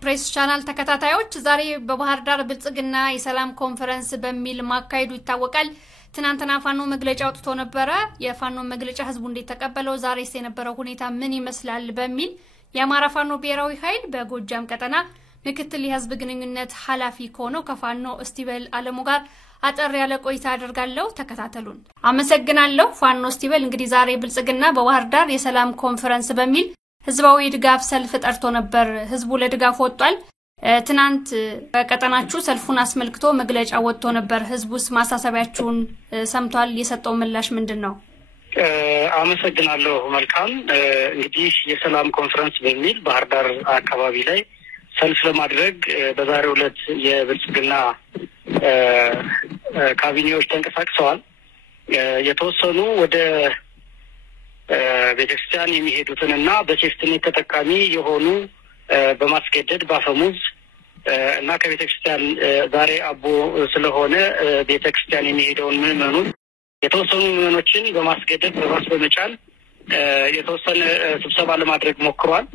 ፕሬስ ቻናል ተከታታዮች ዛሬ በባህር ዳር ብልጽግና የሰላም ኮንፈረንስ በሚል ማካሄዱ ይታወቃል። ትናንትና ፋኖ መግለጫ አውጥቶ ነበር። የፋኖ መግለጫ ህዝቡ እንዴት ተቀበለው፣ ዛሬስ የነበረው ሁኔታ ምን ይመስላል በሚል የአማራ ፋኖ ብሔራዊ ኃይል በጎጃም ቀጠና ምክትል የህዝብ ግንኙነት ኃላፊ ሆነው ከፋኖ እስቲበል አለሙ ጋር አጠር ያለ ቆይታ አደርጋለሁ። ተከታተሉን። አመሰግናለሁ። ፋኖ እስቲበል እንግዲህ ዛሬ ብልጽግና በባህር ዳር የሰላም ኮንፈረንስ በሚል ህዝባዊ ድጋፍ ሰልፍ ጠርቶ ነበር። ህዝቡ ለድጋፍ ወጥቷል። ትናንት በቀጠናችሁ ሰልፉን አስመልክቶ መግለጫ ወጥቶ ነበር። ህዝቡስ ማሳሰቢያችሁን ሰምቷል? የሰጠው ምላሽ ምንድነው? አመሰግናለሁ። መልካም እንግዲህ የሰላም ኮንፈረንስ በሚል ባህር ዳር አካባቢ ላይ ሰልፍ ለማድረግ በዛሬው ዕለት የብልጽግና ካቢኔዎች ተንቀሳቅሰዋል። የተወሰኑ ወደ ቤተክርስቲያን የሚሄዱትንና በሴፍትኔት ተጠቃሚ የሆኑ በማስገደድ ባፈሙዝ እና ከቤተክርስቲያን ዛሬ አቦ ስለሆነ ቤተክርስቲያን የሚሄደውን ምዕመኑን የተወሰኑ ምዕመኖችን በማስገደድ በባስ በመጫን የተወሰነ ስብሰባ ለማድረግ ሞክሯል።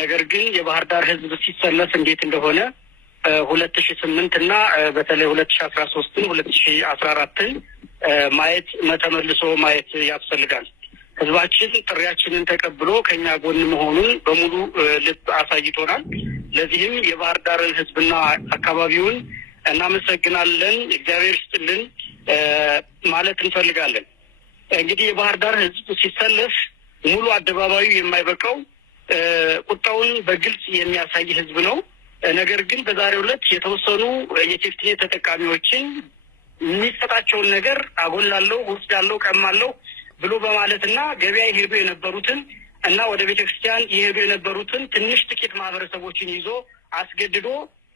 ነገር ግን የባህር ዳር ህዝብ ሲሰለፍ እንዴት እንደሆነ 2008 እና በተለይ 2013 2014 ማየት ተመልሶ ማየት ያስፈልጋል። ህዝባችን ጥሪያችንን ተቀብሎ ከኛ ጎን መሆኑን በሙሉ ልብ አሳይቶናል። ለዚህም የባህር ዳርን ህዝብና አካባቢውን እናመሰግናለን፣ እግዚአብሔር ይስጥልን ማለት እንፈልጋለን። እንግዲህ የባህር ዳር ህዝብ ሲሰለፍ ሙሉ አደባባዩ የማይበቃው ቁጣውን በግልጽ የሚያሳይ ህዝብ ነው። ነገር ግን በዛሬው ዕለት የተወሰኑ የሴፍትኔት ተጠቃሚዎችን የሚሰጣቸውን ነገር አጎላለሁ፣ ወስዳለሁ፣ ቀማለሁ ብሎ በማለትና ገበያ ይሄዱ የነበሩትን እና ወደ ቤተክርስቲያን ይሄዱ የነበሩትን ትንሽ ጥቂት ማህበረሰቦችን ይዞ አስገድዶ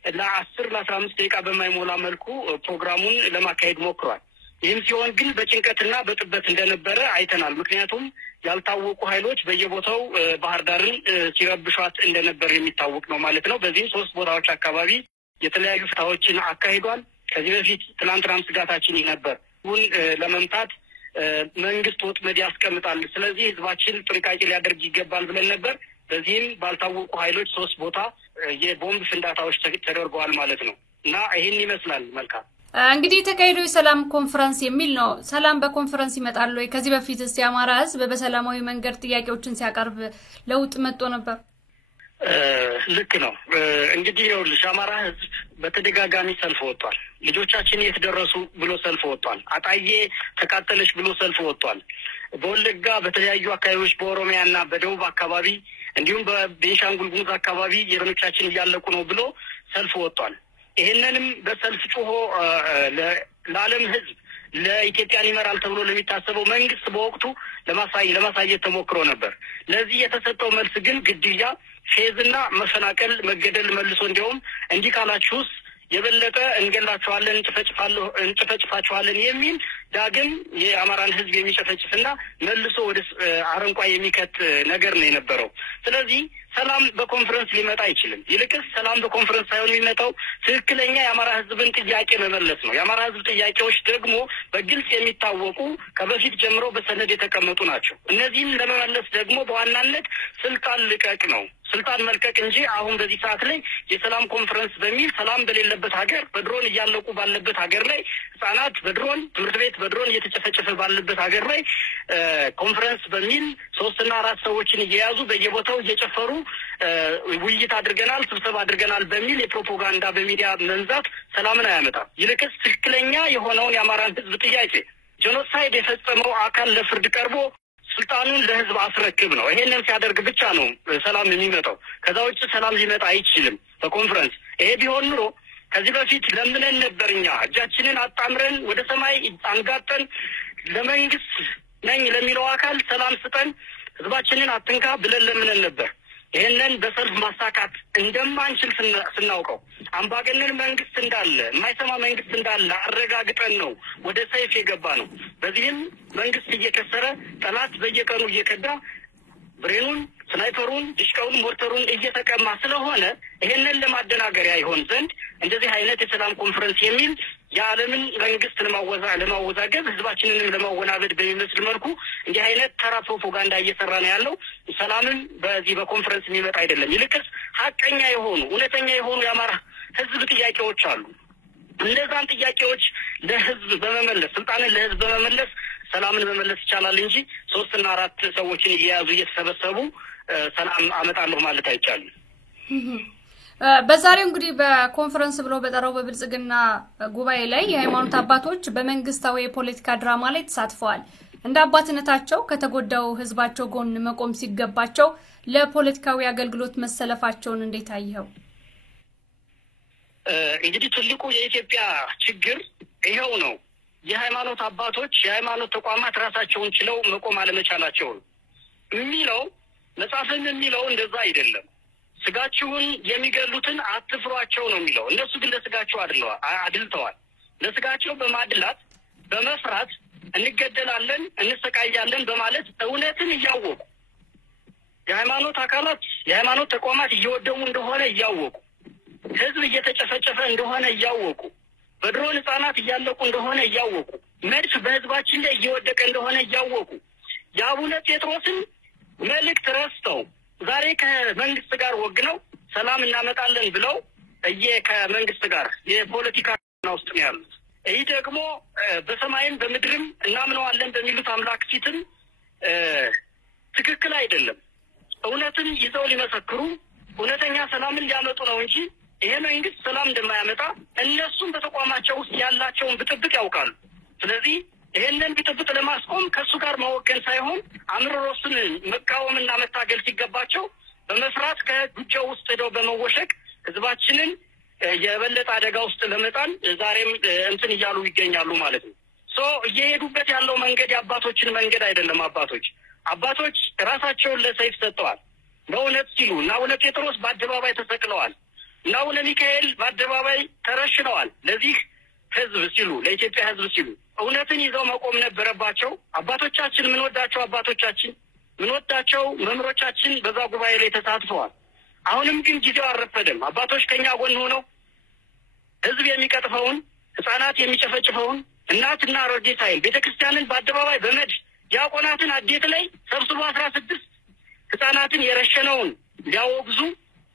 ለ10 ለ15 ደቂቃ በማይሞላ መልኩ ፕሮግራሙን ለማካሄድ ሞክሯል። ይህም ሲሆን ግን በጭንቀትና በጥበት እንደነበረ አይተናል። ምክንያቱም ያልታወቁ ኃይሎች በየቦታው ባህር ዳርን ሲረብሿት እንደነበር የሚታወቅ ነው ማለት ነው። በዚህም 3 ቦታዎች አካባቢ የተለያዩ ፍታዎችን አካሂዷል። ከዚህ በፊት ትላንትናም ስጋታችን ነበር ለመምታት መንግስት ወጥመድ ያስቀምጣል፣ ስለዚህ ህዝባችን ጥንቃቄ ሊያደርግ ይገባል ብለን ነበር። በዚህም ባልታወቁ ኃይሎች 3 ቦታ የቦምብ ፍንዳታዎች ተደርገዋል ማለት ነው እና ይሄን ይመስላል። መልካም እንግዲህ ተካሂዶ የሰላም ኮንፈረንስ የሚል ነው። ሰላም በኮንፈረንስ ይመጣል ወይ? ከዚህ በፊትስ የአማራ ህዝብ በሰላማዊ መንገድ ጥያቄዎችን ሲያቀርብ ለውጥ መጥቶ ነበር? ልክ ነው። እንግዲህ ይኸውልሽ አማራ ህዝብ በተደጋጋሚ ሰልፍ ወጥቷል። ልጆቻችን የት ደረሱ ብሎ ሰልፍ ወጥቷል። አጣዬ ተቃጠለች ብሎ ሰልፍ ወጥቷል። በወለጋ በተለያዩ አካባቢዎች በኦሮሚያና በደቡብ አካባቢ እንዲሁም በቤንሻንጉል ጉሙዝ አካባቢ የወገኖቻችን እያለቁ ነው ብሎ ሰልፍ ወጥቷል። ይሄንንም በሰልፍ ጮሆ ለዓለም ህዝብ ለኢትዮጵያን ይመራል ተብሎ ለሚታሰበው መንግስት በወቅቱ ለማሳየት ተሞክሮ ነበር። ለዚህ የተሰጠው መልስ ግን ግድያ፣ ፌዝና መፈናቀል፣ መገደል መልሶ እንዲያውም እንዲህ ካላችሁስ የበለጠ እንገላችኋለን፣ እንጨፈጭፋችኋለን የሚል ዳግም የአማራን ህዝብ የሚጨፈጭፍና መልሶ ወደ አረንቋ የሚከት ነገር ነው የነበረው። ስለዚህ ሰላም በኮንፈረንስ ሊመጣ አይችልም። ይልቅስ ሰላም በኮንፈረንስ ሳይሆን የሚመጣው ትክክለኛ የአማራ ህዝብን ጥያቄ መመለስ ነው። የአማራ ህዝብ ጥያቄዎች ደግሞ በግልጽ የሚታወቁ ከበፊት ጀምሮ በሰነድ የተቀመጡ ናቸው። እነዚህን ለመመለስ ደግሞ በዋናነት ስልጣን ልቀቅ ነው፣ ስልጣን መልቀቅ እንጂ አሁን በዚህ ሰዓት ላይ የሰላም ኮንፈረንስ በሚል ሰላም በሌለበት ሀገር በድሮን እያለቁ ባለበት ሀገር ላይ ህጻናት በድሮን ትምህርት ቤት በድሮን እየተጨፈጨፈ ባለበት ሀገር ላይ ኮንፈረንስ በሚል 3 እና 4 ሰዎችን እየያዙ በየቦታው እየጨፈሩ ውይይት አድርገናል፣ ስብሰባ አድርገናል በሚል የፕሮፓጋንዳ በሚዲያ መንዛት ሰላምን አያመጣም። ይልቅስ ትክክለኛ የሆነውን የአማራን ህዝብ ጥያቄ ጄኖሳይድ የፈጸመው አካል ለፍርድ ቀርቦ ስልጣኑን ለህዝብ አስረክብ ነው። ይሄንን ሲያደርግ ብቻ ነው ሰላም የሚመጣው። ከዛ ውጭ ሰላም ሊመጣ አይችልም በኮንፈረንስ። ይሄ ቢሆን ኑሮ ከዚህ በፊት ለምነን ነበር፣ እኛ እጃችንን አጣምረን ወደ ሰማይ አንጋጠን ለመንግስት ነኝ ለሚለው አካል ሰላም ስጠን፣ ህዝባችንን አትንካ ብለን ለምነን ነበር። ይሄንን በሰልፍ ማሳካት እንደማንችል ስናውቀው አምባገነን መንግስት እንዳለ የማይሰማ መንግስት እንዳለ አረጋግጠን ነው ወደ ሰይፍ የገባ ነው። በዚህም መንግስት እየከሰረ ጠላት በየቀኑ እየከዳ ብሬኑን፣ ስናይፐሩን፣ ዲሽቃውን፣ ሞርተሩን እየተቀማ ስለሆነ ይሄንን ለማደናገሪያ ይሆን ዘንድ እንደዚህ አይነት የሰላም ኮንፈረንስ የሚል የዓለምን መንግስት ለማወዛገብ ህዝባችንን ለማወናበድ በሚመስል መልኩ እንዲህ አይነት ተራ ፕሮፓጋንዳ እየሰራ ነው ያለው። ሰላምን በዚህ በኮንፈረንስ የሚመጣ አይደለም። ይልቅስ ሐቀኛ የሆኑ እውነተኛ የሆኑ የአማራ ህዝብ ጥያቄዎች አሉ። እነዛን ጥያቄዎች ለህዝብ በመመለስ ስልጣንን ለህዝብ በመመለስ ሰላምን መመለስ ይቻላል እንጂ 3 እና 4 ሰዎችን እየያዙ እየተሰበሰቡ ሰላም አመጣለሁ ማለት አይቻልም። በዛሬው እንግዲህ በኮንፈረንስ ብሎ በጠራው በብልጽግና ጉባኤ ላይ የሃይማኖት አባቶች በመንግስታዊ የፖለቲካ ድራማ ላይ ተሳትፈዋል። እንደ አባትነታቸው ከተጎዳው ህዝባቸው ጎን መቆም ሲገባቸው ለፖለቲካዊ አገልግሎት መሰለፋቸውን እንዴት አየው? እንግዲህ ትልቁ የኢትዮጵያ ችግር ይሄው ነው። የሃይማኖት አባቶች የሃይማኖት ተቋማት ራሳቸውን ችለው መቆም አለመቻላቸው የሚለው መጽሐፍን የሚለው እንደዛ አይደለም። ስጋችሁን የሚገሉትን አትፍሯቸው ነው የሚለው። እነሱ ግን ለስጋቸው አድልተዋል። ለስጋቸው በማድላት በመፍራት እንገደላለን እንሰቃያለን በማለት እውነትን እያወቁ የሃይማኖት አካላት የሃይማኖት ተቋማት እየወደሙ እንደሆነ እያወቁ ህዝብ እየተጨፈጨፈ እንደሆነ እያወቁ በድሮን ህጻናት እያለቁ እንደሆነ እያወቁ መድፍ በህዝባችን ላይ እየወደቀ እንደሆነ እያወቁ የአቡነ ጴጥሮስን መልእክት ረስተው ዛሬ ከመንግስት ጋር ወግነው ሰላም እናመጣለን ብለው ከመንግስት ጋር የፖለቲካ ውስጥ ነው ያሉት። ይህ ደግሞ በሰማይም በምድርም እናምነዋለን በሚሉት አምላክ ፊትም ትክክል አይደለም። እውነትን ይዘው ሊመሰክሩ እውነተኛ ሰላምን ሊያመጡ ነው እንጂ ይሄ መንግስት ሰላም እንደማያመጣ እነሱም በተቋማቸው ውስጥ ያላቸውን ብጥብጥ ያውቃሉ። ስለዚህ ይሄንን ብጥብጥ ለማስቆም ከሱ ጋር መወገን ሳይሆን አምርሮስን መቃወምና መታገል ሲገባቸው በመፍራት ከጉጆው ውስጥ ሄደው በመወሸቅ ህዝባችንን የበለጠ አደጋ ውስጥ ለመጣል ዛሬም እንትን እያሉ ይገኛሉ ማለት ነው። እየሄዱበት ያለው መንገድ የአባቶችን መንገድ አይደለም። አባቶች ራሳቸውን ለሰይፍ ሰጥተዋል ለእውነት ሲሉ እና አቡነ ጴጥሮስ በአደባባይ ተሰቅለዋል እና አቡነ ሚካኤል በአደባባይ ተረሽነዋል። ለዚህ ህዝብ ሲሉ ለኢትዮጵያ ህዝብ ሲሉ እውነትን ይዘው መቆም ነበረባቸው። አባቶቻችን ምንወዳቸው መምህሮቻችን በዛ ጉባኤ ላይ ተሳትፈዋል። አሁንም ግን ጊዜው አልረፈደም። አባቶች ከኛ ጎን ሆነው ህዝብ የሚቀጥፈውን ህፃናት የሚጨፈጭፈውን እናትና አሮጌ ሳይል ቤተክርስቲያንን በአደባባይ በመድ ዲያቆናትን አዴት ላይ ሰብስቦ 16 ህፃናትን የረሸነውን ሊያወግዙ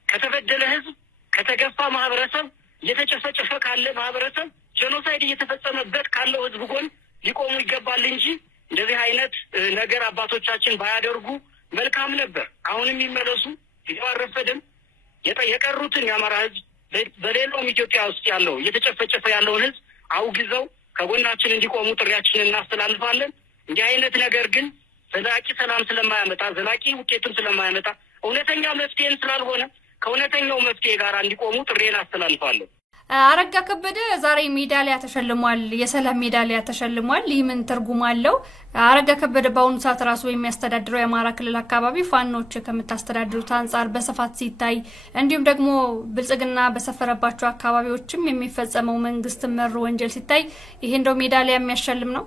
ከተበደለ ህዝብ ከተገፋ ማህበረሰብ እየተጨፈጨፈ ካለ ማህበረሰብ ጄኖሳይድ እየተፈጸመበት ካለው ህዝብ ጎን ሊቆሙ ይገባል እንጂ እንደዚህ አይነት ነገር አባቶቻችን ባያደርጉ መልካም ነበር። አሁንም ይመለሱ፣ ጊዜው አልረፈደም። የቀሩትን የአማራ ህዝብ በሌላውም ኢትዮጵያ ውስጥ ያለው እየተጨፈጨፈ ያለውን ህዝብ አውግዘው ከጎናችን እንዲቆሙ ጥሪያችንን እናስተላልፋለን። እንዲህ አይነት ነገር ግን ዘላቂ ሰላም ስለማያመጣ ዘላቂ ውጤትን ስለማያመጣ እውነተኛ መፍትሄን ስላልሆነ ከእውነተኛው መፍትሄ ጋር እንዲቆሙ ጥሪዬን አስተላልፋለሁ። አረጋ ከበደ ዛሬ ሜዳሊያ ተሸልሟል። የሰላም ሜዳሊያ ተሸልሟል። ይህ ምን ትርጉም አለው? አረጋ ከበደ በአሁኑ ሰዓት ራሱ የሚያስተዳድረው የአማራ ክልል አካባቢ ፋኖች ከምታስተዳድሩት አንጻር በስፋት ሲታይ እንዲሁም ደግሞ ብልጽግና በሰፈረባቸው አካባቢዎችም የሚፈጸመው መንግስት መር ወንጀል ሲታይ ይሄ እንደው ሜዳሊያ የሚያሸልም ነው።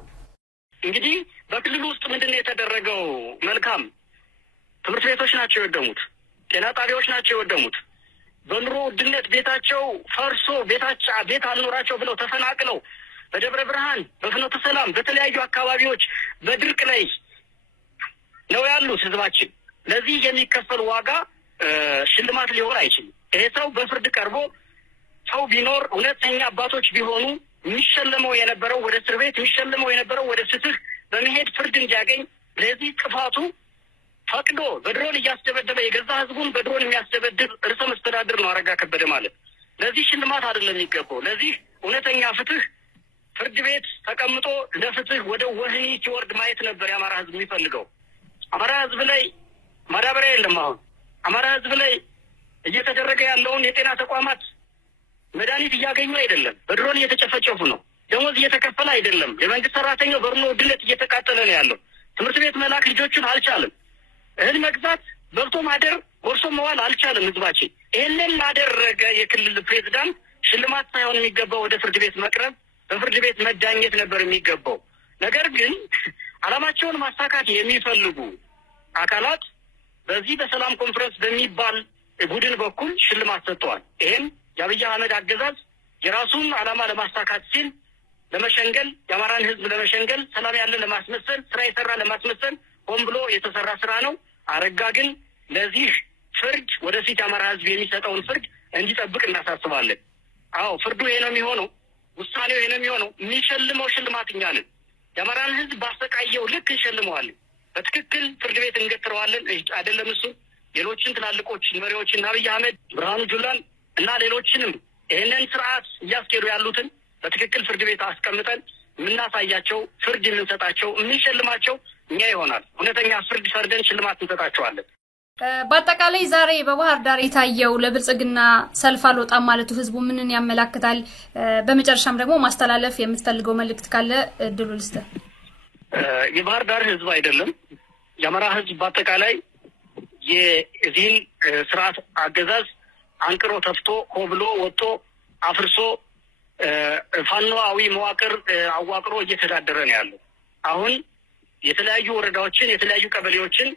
እንግዲህ በክልሉ ውስጥ ምንድነው የተደረገው? መልካም ትምህርት ቤቶች ናቸው የወደሙት። ጤና ጣቢያዎች ናቸው የወደሙት። በኑሮ ውድነት ቤታቸው ፈርሶ ቤት አልኖራቸው ብለው ተፈናቅለው በደብረ ብርሃን በፍኖተ ሰላም በተለያዩ አካባቢዎች በድርቅ ላይ ነው ያሉት ህዝባችን። ለዚህ የሚከፈል ዋጋ ሽልማት ሊሆን አይችልም። ይሄ ሰው በፍርድ ቀርቦ ሰው ቢኖር እውነተኛ አባቶች ቢሆኑ የሚሸለመው የነበረው ወደ እስር ቤት የሚሸለመው የነበረው ወደ ፍትህ በመሄድ ፍርድ እንዲያገኝ ለዚህ ጥፋቱ ፈቅዶ በድሮን እያስደበደበ የገዛ ህዝቡን በድሮን የሚያስደበድብ ርዕሰ መስተዳድር ነው አረጋ ከበደ ማለት። ለዚህ ሽልማት አይደለም የሚገባው። ለዚህ እውነተኛ ፍትህ ፍርድ ቤት ተቀምጦ ለፍትህ ወደ ወህኒ ሲወርድ ማየት ነበር የአማራ ህዝብ የሚፈልገው። አማራ ህዝብ ላይ ማዳበሪያ የለም። አሁን አማራ ህዝብ ላይ እየተደረገ ያለውን የጤና ተቋማት መድኃኒት እያገኙ አይደለም፣ በድሮን እየተጨፈጨፉ ነው። ደሞዝ እየተከፈለ አይደለም። የመንግስት ሰራተኛው በኑሮ ውድነት እየተቃጠለ ነው ያለው። ትምህርት ቤት መላክ ልጆቹን አልቻለም። እህል መግዛት በልቶ ማደር ጎርሶ መዋል አልቻለም ህዝባችን። ይሄንን ላደረገ የክልል ፕሬዝዳንት ሽልማት ሳይሆን የሚገባው ወደ ፍርድ ቤት መቅረብ በፍርድ ቤት መዳኘት ነበር የሚገባው። ነገር ግን አላማቸውን ማሳካት የሚፈልጉ አካላት በዚህ በሰላም ኮንፈረንስ በሚባል ቡድን በኩል ሽልማት ሰጥተዋል። ይሄም የአብይ አህመድ አገዛዝ የራሱን አላማ ለማሳካት ሲል ለመሸንገል የአማራን ህዝብ ለመሸንገል ሰላም ያለ ለማስመሰል ስራ ይሰራ ለማስመሰል ሆን ብሎ የተሰራ ስራ ነው። አረጋ ግን ለዚህ ፍርድ ወደፊት የአማራ ህዝብ የሚሰጠውን ፍርድ እንዲጠብቅ እናሳስባለን። አዎ ፍርዱ ይሄ ነው የሚሆነው፣ ውሳኔው ይሄ ነው የሚሆነው። የሚሸልመው ሽልማትኛ ነን። የአማራን ህዝብ ባሰቃየው ልክ እንሸልመዋለን። በትክክል ፍርድ ቤት እንገትረዋለን። አይደለም እሱ ሌሎችን ትላልቆች መሪዎችን አብይ አህመድ፣ ብርሃኑ ጁላን እና ሌሎችንም ይሄንን ስርዓት እያስኬዱ ያሉትን በትክክል ፍርድ ቤት አስቀምጠን የምናሳያቸው ፍርድ የምንሰጣቸው የምንሸልማቸው እኛ ይሆናል። እውነተኛ ፍርድ ፈርደን ሽልማት እንሰጣቸዋለን። በአጠቃላይ ዛሬ በባህር ዳር የታየው ለብልጽግና ሰልፍ አልወጣም ማለቱ ህዝቡ ምንን ያመላክታል? በመጨረሻም ደግሞ ማስተላለፍ የምትፈልገው መልእክት ካለ እድሉ ልስጥ። የባህር ዳር ህዝብ አይደለም የአማራ ህዝብ በአጠቃላይ የዚህን ስርዓት አገዛዝ አንቅሮ ተፍቶ ሆብሎ ወጥቶ አፍርሶ ፋኖአዊ መዋቅር አዋቅሮ እየተዳደረ ነው ያለው። አሁን የተለያዩ ወረዳዎችን የተለያዩ ቀበሌዎችን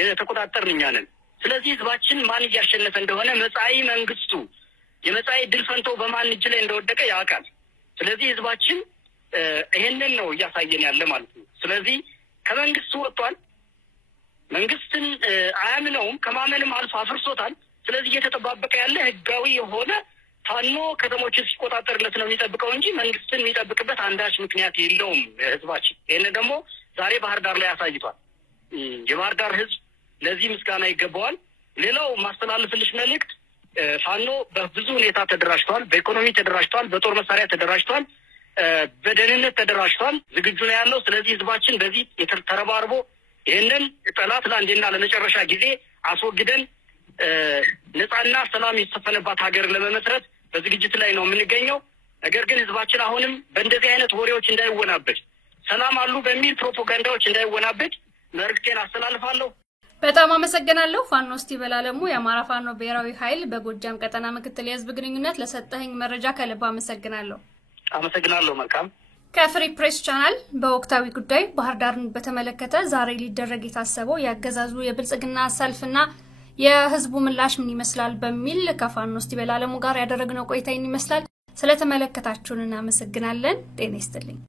የተቆጣጠርን እኛ ነን። ስለዚህ ህዝባችን ማን እያሸነፈ እንደሆነ መጻኢ መንግስቱ የመጻኢ ድል ፈንታው በማን እጅ ላይ እንደወደቀ ያውቃል። ስለዚህ ህዝባችን ይሄንን ነው እያሳየን ያለ ማለት ነው። ስለዚህ ከመንግስቱ ወጥቷል። መንግስትን አያምነውም፣ ከማመንም አልፎ አፍርሶታል። ስለዚህ እየተጠባበቀ ያለ ህጋዊ የሆነ ፋኖ ከተሞችን ሲቆጣጠርለት ነው የሚጠብቀው እንጂ መንግስትን የሚጠብቅበት አንዳች ምክንያት የለውም ህዝባችን። ይሄን ደግሞ ዛሬ ባህር ዳር ላይ አሳይቷል። የባህር ዳር ህዝብ ለዚህ ምስጋና ይገባዋል። ሌላው ማስተላለፍልሽ መልእክት ፋኖ በብዙ ሁኔታ ተደራጅቷል። በኢኮኖሚ ተደራጅቷል፣ በጦር መሳሪያ ተደራጅቷል፣ በደህንነት ተደራጅቷል፣ ዝግጁ ነው ያለው። ስለዚህ ህዝባችን በዚህ ተረባርቦ ይሄንን ጠላት ለአንዴና ለመጨረሻ ጊዜ አስወግደን ነፃና ሰላም የተሰፈነባት ሀገር ለመመስረት በዝግጅት ላይ ነው የምንገኘው። ነገር ግን ህዝባችን አሁንም በእንደዚህ አይነት ወሬዎች እንዳይወናበድ፣ ሰላም አሉ በሚል ፕሮፓጋንዳዎች እንዳይወናበድ መልእክቴን አስተላልፋለሁ። በጣም አመሰግናለሁ። ፋኖ እስቲበላ አለሙ የአማራ ፋኖ ብሔራዊ ኃይል በጎጃም ቀጠና ምክትል የህዝብ ግንኙነት ለሰጠኸኝ መረጃ ከልብ አመሰግናለሁ። አመሰግናለሁ። መልካም። ከፍሪ ፕሬስ ቻናል በወቅታዊ ጉዳይ ባህር ዳርን በተመለከተ ዛሬ ሊደረግ የታሰበው ያገዛዙ የብልጽግና ሰልፍና የህዝቡ ምላሽ ምን ይመስላል በሚል ከፋኖ እስቲበላ አለሙ ጋር ያደረግነው ቆይታ ይመስላል። ስለተመለከታችሁን እናመሰግናለን። ጤና ይስጥልኝ።